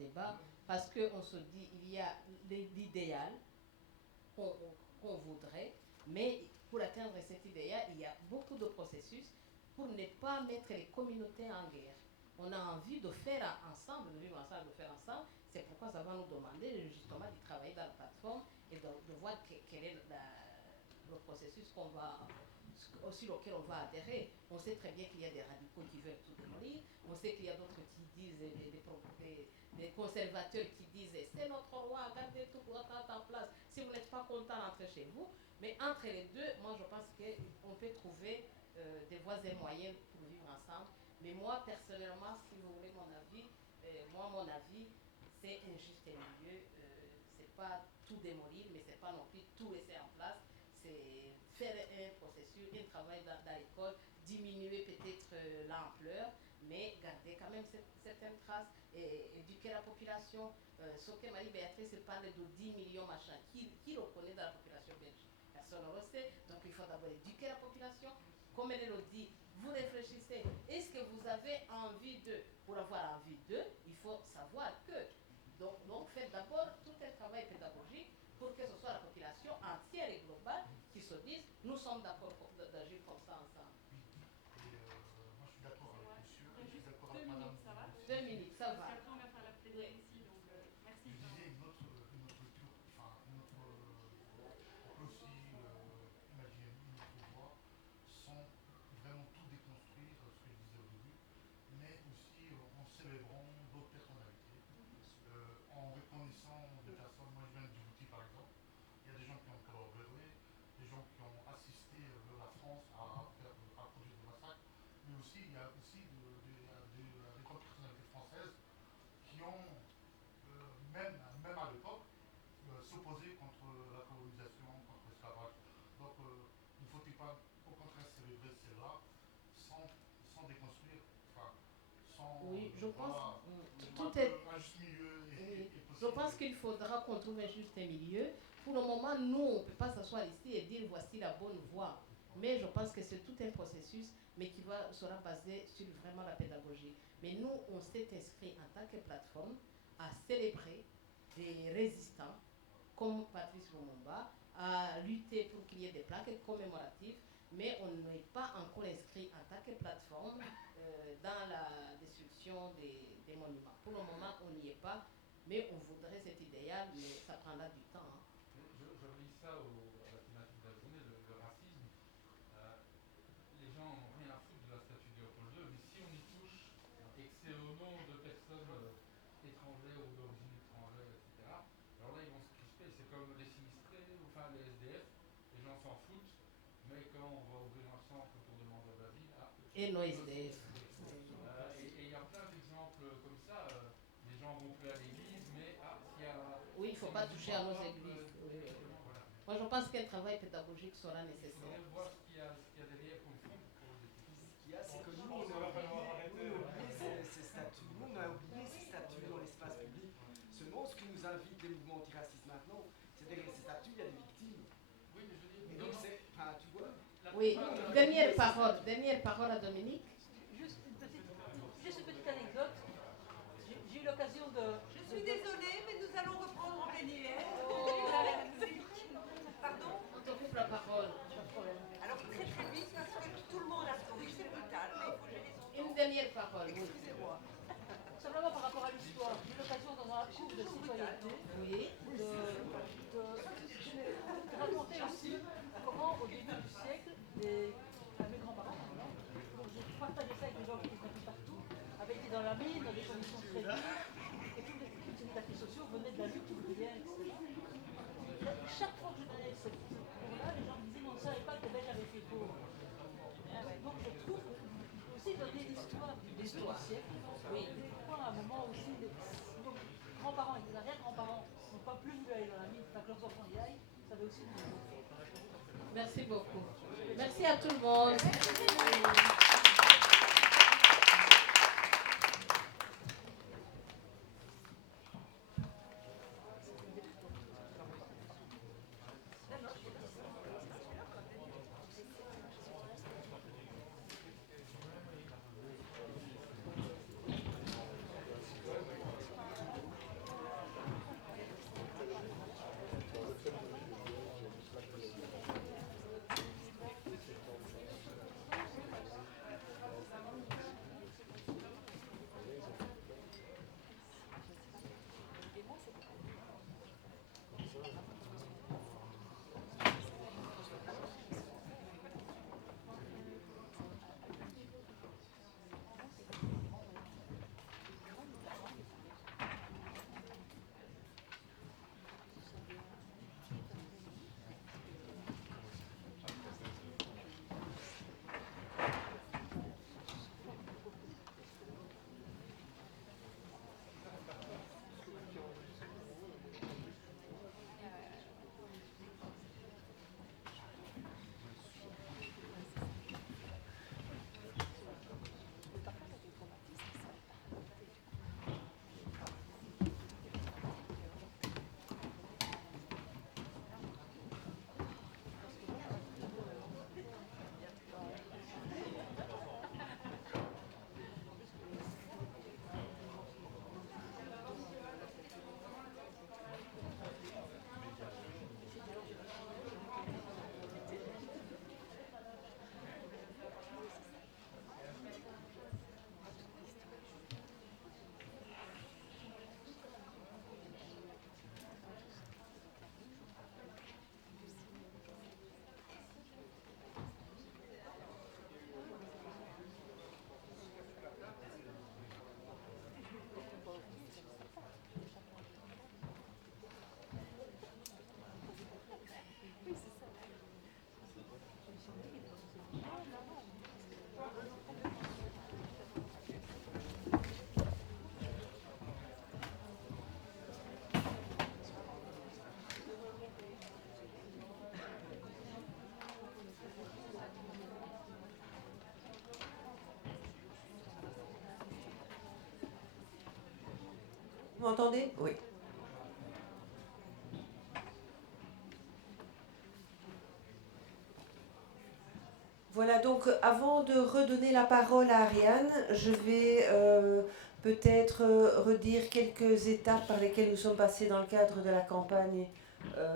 débat parce qu'on se dit il y a l'idéal qu'on voudrait, mais pour atteindre cet idéal, il y a beaucoup de processus pour ne pas mettre les communautés en guerre. On a envie de faire ensemble, de vivre ensemble, de faire ensemble. C'est pourquoi ça va nous demander justement de travailler dans la plateforme et de voir quel est le processus sur lequel on va adhérer. On sait très bien qu'il y a des radicaux qui veulent tout démolir. On sait qu'il y a d'autres qui disent, des conservateurs qui disent c'est notre roi, gardez tout pour être en place. Si vous n'êtes pas content, rentrez chez vous. Mais entre les deux, moi je pense qu'on peut trouver des voies et moyens pour vivre ensemble. Mais moi personnellement, si vous voulez mon avis, mon avis, c'est un juste milieu. C'est pas tout démolir, mais c'est pas non plus tout laisser en place. C'est faire un processus, un travail dans l'école, diminuer peut-être l'ampleur, mais garder quand même certaines traces, et éduquer la population. Ce que Marie-Béatrice parle de 10 millions machin, qui le connaît dans la population belge? Personne ne le sait, donc il faut d'abord éduquer la population. Comme elle le dit, vous réfléchissez, est-ce que vous avez envie d'eux? Pour avoir envie d'eux, il faut savoir que. Donc faites d'abord tout un travail pédagogique pour que ce soit la population entière et globale qui se dise, nous sommes d'accord d'agir comme ça ensemble. Et moi je suis d'accord avec monsieur, je suis d'accord avec madame. 2 minutes, ça va. Parce qu'après on va faire la plaidoirie ici, donc merci. Je disais une autre culture, enfin une autre, on peut aussi imaginer une autre voie sans vraiment tout déconstruire, ce que je disais au début, mais aussi en célébrant d'autres personnalités, en reconnaissant des personnes. Moi je viens de Djibouti par exemple, il y a des gens qui ont collaboré, des gens qui ont assisté la France à produire des massacres, mais aussi il y a aussi des grandes personnalités françaises qui ont, même à l'époque, s'opposer contre la colonisation, contre l'esclavage. Donc, ne faut-il pas au contraire célébrer cela sans déconstruire, enfin, sans. Oui, je pense. Voilà, Tout est. un juste milieu Oui. est Je possible. pense qu'il faudra qu'on trouve un juste milieu. Pour le moment, nous, on ne peut pas s'asseoir ici et dire voici la bonne voie. Mais je pense que c'est tout un processus, mais qui sera basé sur vraiment la pédagogie. Mais nous, on s'est inscrit en tant que plateforme à célébrer des résistants comme Patrice Lumumba, à lutter pour qu'il y ait des plaques commémoratives, mais on n'est pas encore inscrit en tant que plateforme dans la destruction des monuments. Pour le moment, on n'y est pas, mais on voudrait cet idéal, mais ça prendra du temps. Hein. Je relis ça à la thématique de la journée, le racisme. Les gens n'ont rien à foutre de la statue de Léopold II, mais si on y touche et que c'est au nom de personnes étrangères ou d'origine étrangère, etc., alors là ils vont se crisper. C'est comme les sinistrés, enfin les SDF, les gens s'en foutent, mais quand on va ouvrir un centre pour demander d'asile, et nos SDF. Et il y a plein d'exemples comme ça. Les gens vont plus à l'église, mais s'il y a. Oui, il ne faut pas toucher à nos églises. Voilà. Moi, je pense qu'un travail pédagogique sera nécessaire. Il faudrait voir ce qu'il y a derrière comme fond pour les Ce qu'il y a, c'est que nous, on a oublié ces statuts. Nous, on a oublié ces statuts dans l'espace public. Seulement, ce qui nous invite les mouvements antiracistes maintenant, c'est derrière ces statuts, il y a des victimes. Oui, mais je veux dire. Et donc, c'est. Enfin, tu vois. Oui, dernière parole à Dominique. Juste une petite anecdote. J'ai eu l'occasion de. Je suis désolée, mais nous allons reprendre en plénière. Pardon? On te coupe la parole. Alors très très vite, parce que tout le monde a souri, c'est brutal, mais il faut gérer son temps. Une dernière parole. Excusez-moi. Simplement par rapport à l'histoire, j'ai eu l'occasion dans un cours de citoyenneté de raconter aussi comment au début du siècle, mes grands-parents maintenant, donc j'ai partagé ça avec des gens qui étaient un peu partout, avaient été dans la mine, dans des conditions très dures, et tous les acquis sociaux venaient de la lutte ouvrière, etc. Chaque fois que je donnais ce cours-là, les gens me disaient on ne savait pas que les Belges avaient fait pauvre. Donc je trouve aussi donner l'histoire du siècle, oui. Des fois à un moment aussi, nos grands-parents et des arrière-grands-parents n'ont pas plus voulu aller dans la mine, pas que leurs enfants y aillent, ça veut aussi nous dire. Merci beaucoup. Merci à tout le monde. Vous m'entendez? Oui. Voilà, donc avant de redonner la parole à Ariane, je vais peut-être redire quelques étapes par lesquelles nous sommes passés dans le cadre de la campagne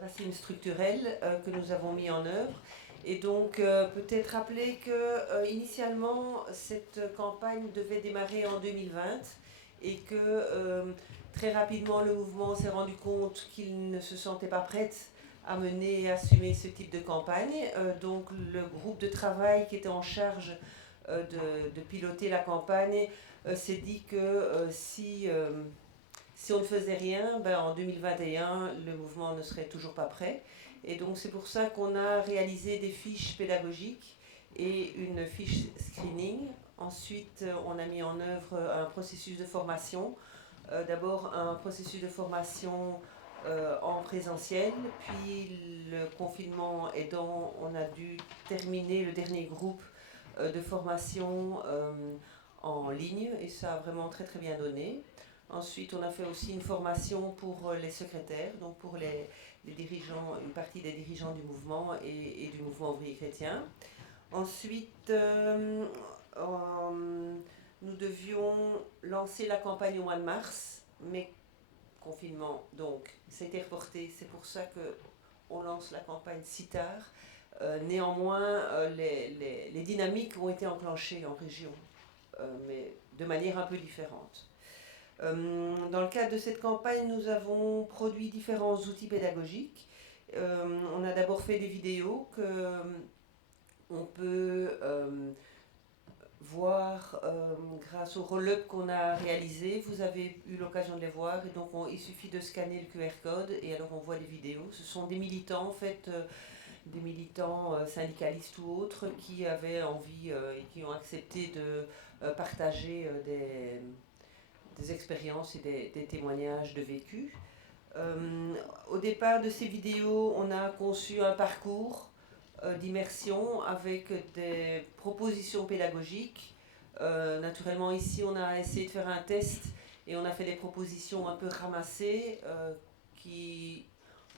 Racines structurelles que nous avons mis en œuvre. Et donc peut-être rappeler que initialement cette campagne devait démarrer en 2020 et que très rapidement le mouvement s'est rendu compte qu'il ne se sentait pas prêt à mener et assumer ce type de campagne. Donc le groupe de travail qui était en charge de piloter la campagne s'est dit que si on ne faisait rien, en 2021, le mouvement ne serait toujours pas prêt. Et donc c'est pour ça qu'on a réalisé des fiches pédagogiques et une fiche screening. Ensuite, on a mis en œuvre un processus de formation. D'abord un processus de formation en présentiel, puis le confinement aidant, on a dû terminer le dernier groupe de formation en ligne et ça a vraiment très très bien donné. Ensuite, on a fait aussi une formation pour les secrétaires, donc pour les dirigeants, une partie des dirigeants du mouvement et du mouvement ouvrier chrétien. Ensuite, nous devions lancer la campagne au mois de mars, mais confinement, donc ça a été reporté. C'est pour ça qu'on lance la campagne si tard. Néanmoins, les dynamiques ont été enclenchées en région, mais de manière un peu différente. Dans le cadre de cette campagne, nous avons produit différents outils pédagogiques. On a d'abord fait des vidéos qu'on peut voir grâce au roll-up qu'on a réalisé. Vous avez eu l'occasion de les voir et donc il suffit de scanner le QR code et alors on voit les vidéos. Ce sont des militants en fait, des militants syndicalistes ou autres qui avaient envie et qui ont accepté de partager des expériences et des témoignages de vécu. Au départ de ces vidéos, on a conçu un parcours d'immersion avec des propositions pédagogiques. Naturellement, ici, on a essayé de faire un test et on a fait des propositions un peu ramassées qui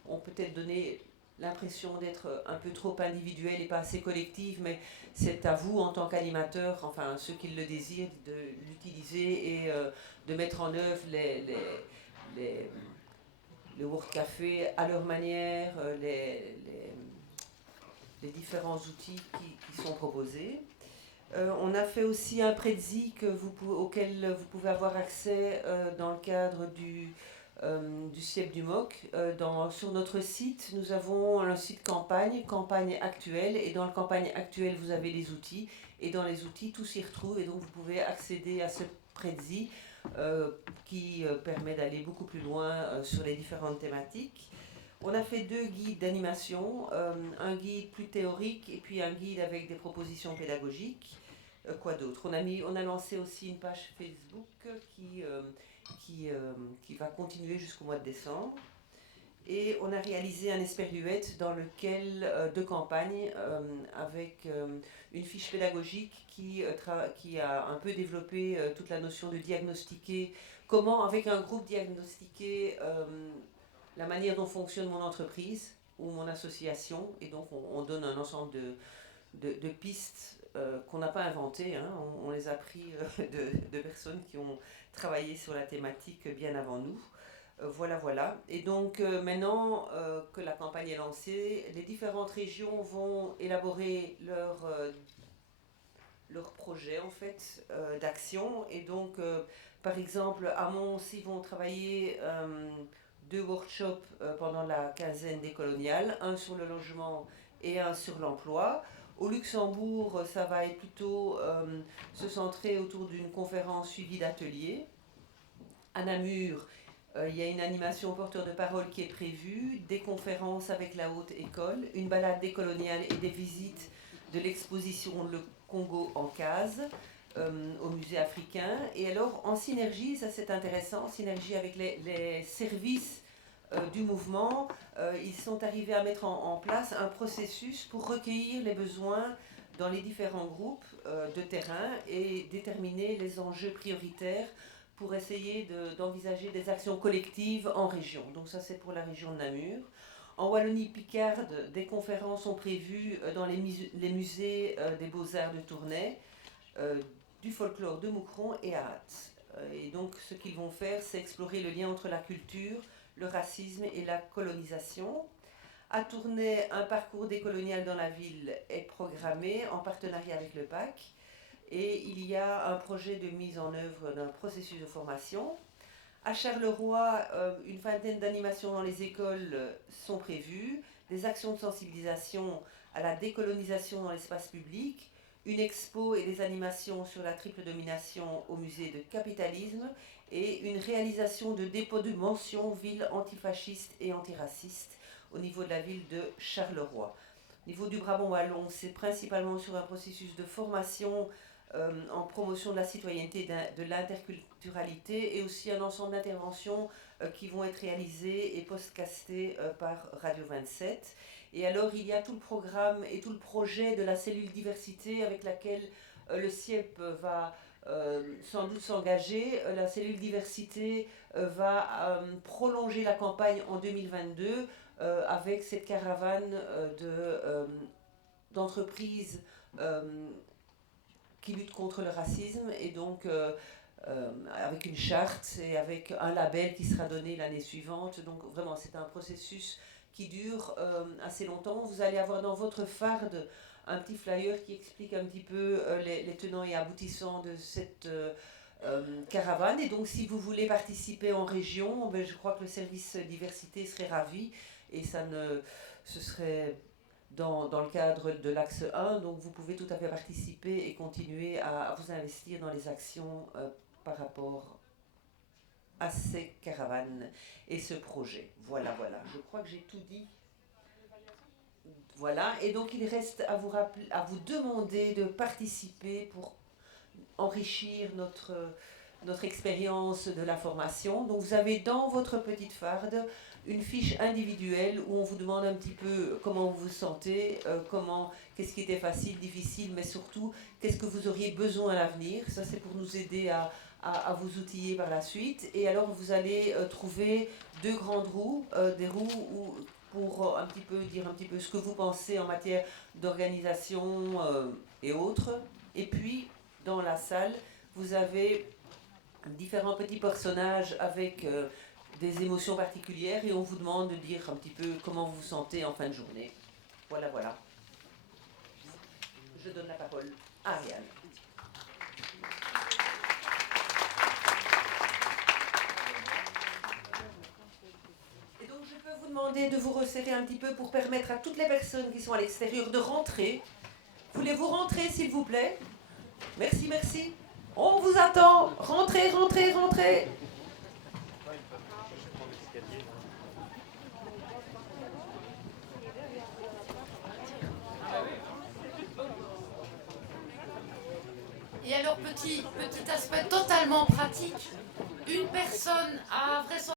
ont peut-être donné l'impression d'être un peu trop individuelles et pas assez collectives, mais c'est à vous, en tant qu'animateur, enfin ceux qui le désirent, de l'utiliser et de mettre en œuvre le World Café à leur manière, les différents outils qui sont proposés. On a fait aussi un Prezi auquel vous pouvez avoir accès dans le cadre du CIEP du MOC. Sur notre site, nous avons un site campagne actuelle, et dans la campagne actuelle, vous avez les outils, et dans les outils, tout s'y retrouve, et donc vous pouvez accéder à ce Prezi qui permet d'aller beaucoup plus loin sur les différentes thématiques. On a fait 2 guides d'animation, un guide plus théorique et puis un guide avec des propositions pédagogiques. Quoi d'autre? On a lancé aussi une page Facebook qui va continuer jusqu'au mois de décembre. Et on a réalisé un esperluette dans lequel de campagne avec une fiche pédagogique qui a un peu développé toute la notion de diagnostiquer, comment avec un groupe diagnostiquer la manière dont fonctionne mon entreprise ou mon association. Et donc on donne un ensemble de pistes qu'on n'a pas inventées, hein. On les a pris de personnes qui ont travaillé sur la thématique bien avant nous. Voilà. Et donc maintenant que la campagne est lancée, les différentes régions vont élaborer leur projet en fait d'action. Et donc par exemple à Mons, ils vont travailler 2 workshops pendant la quinzaine décoloniale, un sur le logement et un sur l'emploi. Au Luxembourg, ça va être plutôt se centrer autour d'une conférence suivie d'ateliers. À Namur, il y a une animation porteur de parole qui est prévue, des conférences avec la haute école, une balade décoloniale et des visites de l'exposition Le Congo en case au musée africain. Et alors en synergie, ça c'est intéressant, en synergie avec les services du mouvement, ils sont arrivés à mettre en place un processus pour recueillir les besoins dans les différents groupes de terrain et déterminer les enjeux prioritaires pour essayer d'envisager des actions collectives en région. Donc ça, c'est pour la région de Namur. En Wallonie-Picarde, des conférences sont prévues dans les musées des Beaux-Arts de Tournai, du folklore de Moucron et à Ath. Et donc, ce qu'ils vont faire, c'est explorer le lien entre la culture, le racisme et la colonisation. À Tournai, un parcours décolonial dans la ville est programmé en partenariat avec le PAC. Et il y a un projet de mise en œuvre d'un processus de formation. À Charleroi, une vingtaine d'animations dans les écoles sont prévues, des actions de sensibilisation à la décolonisation dans l'espace public, une expo et des animations sur la triple domination au musée de capitalisme et une réalisation de dépôt de mention ville antifasciste et antiraciste au niveau de la ville de Charleroi. Au niveau du Brabant wallon, c'est principalement sur un processus de formation en promotion de la citoyenneté, de l'interculturalité et aussi un ensemble d'interventions qui vont être réalisées et podcastées par Radio 27. Et alors il y a tout le programme et tout le projet de la cellule diversité avec laquelle le CIEP va sans doute s'engager. La cellule diversité va prolonger la campagne en 2022 avec cette caravane d'entreprises qui luttent contre le racisme et donc avec une charte et avec un label qui sera donné l'année suivante. Donc vraiment c'est un processus qui dure assez longtemps. Vous allez avoir dans votre farde un petit flyer qui explique un petit peu les tenants et aboutissants de cette caravane. Et donc si vous voulez participer en région, je crois que le service diversité serait ravi et ce serait dans le cadre de l'axe 1, donc vous pouvez tout à fait participer et continuer à vous investir dans les actions par rapport à ces caravanes et ce projet. Voilà, je crois que j'ai tout dit. Voilà, et donc il reste à vous demander de participer pour enrichir notre expérience de la formation. Donc vous avez dans votre petite farde une fiche individuelle où on vous demande un petit peu comment vous vous sentez, qu'est-ce qui était facile, difficile, mais surtout qu'est-ce que vous auriez besoin à l'avenir. Ça c'est pour nous aider à vous outiller par la suite. Et alors vous allez trouver 2 grandes roues, des roues pour un petit peu dire un petit peu ce que vous pensez en matière d'organisation et autres. Et puis dans la salle, vous avez différents petits personnages avec des émotions particulières et on vous demande de dire un petit peu comment vous vous sentez en fin de journée. Voilà. Je donne la parole à Ariane. Et donc je peux vous demander de vous resserrer un petit peu pour permettre à toutes les personnes qui sont à l'extérieur de rentrer. Voulez-vous rentrer s'il vous plaît? Merci. On vous attend. Rentrez. Et alors, petit aspect totalement pratique, une personne a vraisemblablement